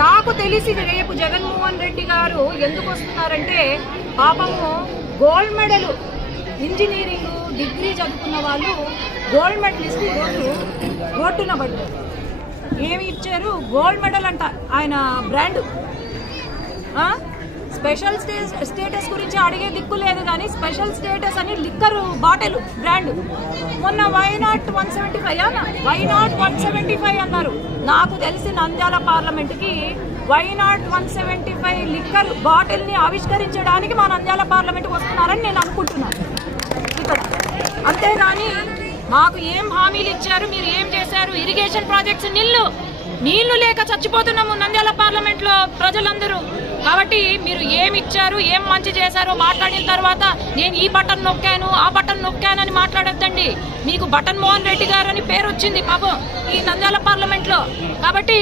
నాకు తెలిసి రేపు జగన్మోహన్ రెడ్డి గారు ఎందుకు వస్తున్నారంటే పాపము గోల్డ్ మెడల్ ఇంజనీరింగ్ డిగ్రీ చదువుకున్న వాళ్ళు గోల్డ్ మెడలిస్ట్ ఈరోజు రోడ్డున పడ్డారు. ఏమి ఇచ్చారు? గోల్డ్ మెడల్ అంట. ఆయన బ్రాండ్ స్పెషల్ స్టేటస్ గురించి అడిగే దిక్కు లేదు, కానీ స్పెషల్ స్టేటస్ అని లిక్కర్ బాటిల్ బ్రాండ్. మొన్న వైనాట్ 175 అన్నారు. నాకు తెలిసి నంద్యాల పార్లమెంట్కి వైనాట్ 175 లిక్కర్ బాటిల్ని ఆవిష్కరించడానికి మా నంద్యాల పార్లమెంట్కి వస్తున్నారని నేను అనుకుంటున్నాను ఇక్కడ. అంతేగాని మాకు ఏం హామీలు ఇచ్చారు, మీరు ఏం చేశారు? ఇరిగేషన్ ప్రాజెక్ట్స్ నీళ్లు లేక చచ్చిపోతున్నాము నంద్యాల పార్లమెంట్లో ప్రజలందరూ. కాబట్టి మీరు ఏమి ఇచ్చారు, ఏం మంచి చేశారో మాట్లాడిన తర్వాత నేను ఈ బటన్ నొక్కాను, ఆ బటన్ నొక్కానని మాట్లాడొద్దండి. మీకు బటన్ మోహన్ రెడ్డి గారు అని పేరు వచ్చింది పాపం ఈ నంద్యాల పార్లమెంట్లో. కాబట్టి